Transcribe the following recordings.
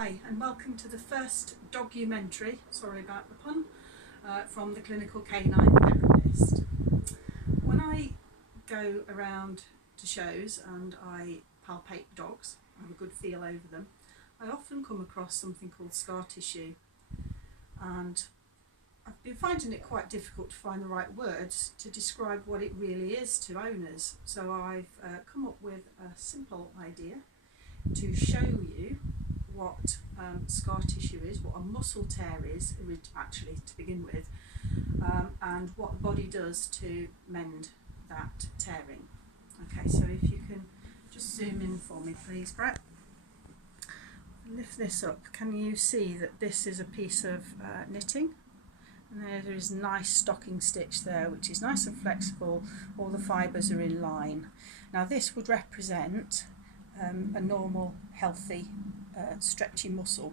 Hi and welcome to the first documentary, sorry about the pun, from the Clinical Canine Massage. When I go around to shows and I palpate dogs, I have a good feel over them, I often come across something called scar tissue, and I've been finding it quite difficult to find the right words to describe what it really is to owners. So I've come up with a simple idea to show you what scar tissue is, what a muscle tear is actually to begin with, and what the body does to mend that tearing. Okay, so if you can just zoom in for me please, Brett. Lift this up. Can you see that this is a piece of knitting? And there is a nice stocking stitch there, which is nice and flexible. All the fibres are in line. Now this would represent a normal, healthy, stretchy muscle.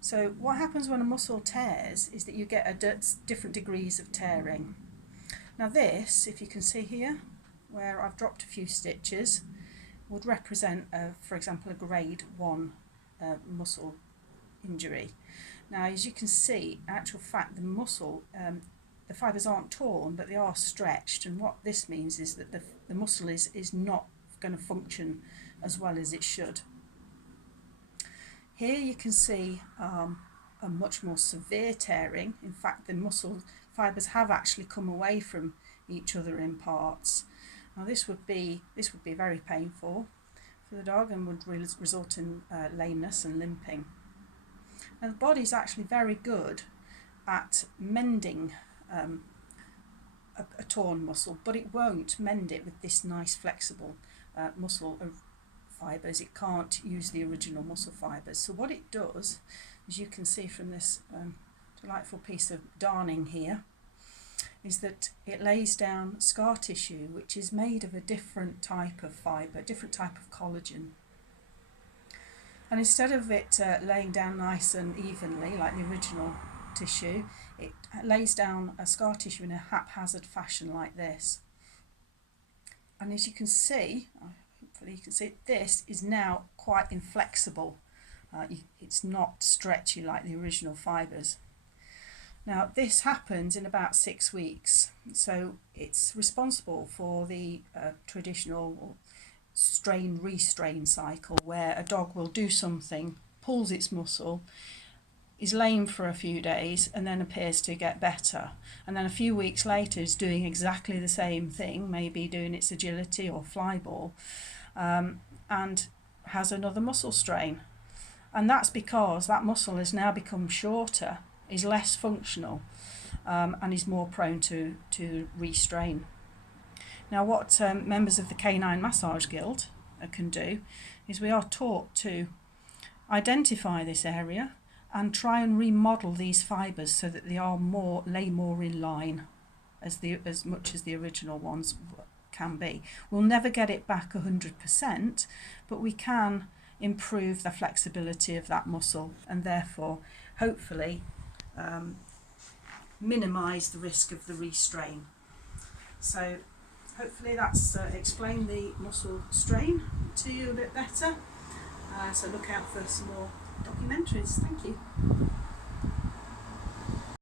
So what happens when a muscle tears is that you get different degrees of tearing. Now this, if you can see here, where I've dropped a few stitches, would represent, for example, a grade 1 muscle injury. Now, as you can see, in actual fact, the muscle, the fibres aren't torn, but they are stretched, and what this means is that the muscle is not going to function as well as it should. Here you can see a much more severe tearing. In fact, the muscle fibres have actually come away from each other in parts. Now this would be very painful for the dog and would result in lameness and limping. Now the body is actually very good at mending a torn muscle, but it won't mend it with this nice flexible muscle fibres. It can't use the original muscle fibres. So what it does, as you can see from this delightful piece of darning here, is that it lays down scar tissue which is made of a different type of fibre, a different type of collagen. And instead of it laying down nice and evenly like the original tissue, it lays down a scar tissue in a haphazard fashion like this. And as you can see, hopefully you can see, this is now quite inflexible. It's not stretchy like the original fibres. Now this happens in about 6 weeks, so it's responsible for the traditional strain-restrain cycle, where a dog will do something, pulls its muscle, is lame for a few days and then appears to get better, and then a few weeks later is doing exactly the same thing, maybe doing its agility or fly ball, and has another muscle strain. And that's because that muscle has now become shorter, is less functional, and is more prone to restrain. Now what members of the Canine Massage Guild can do is we are taught to identify this area and try and remodel these fibres so that they lay more in line as much as the original ones can be. We'll never get it back 100%, but we can improve the flexibility of that muscle and therefore hopefully minimise the risk of the restrain. So hopefully that's explained the muscle strain to you a bit better. So look out for some more documentaries. Thank you.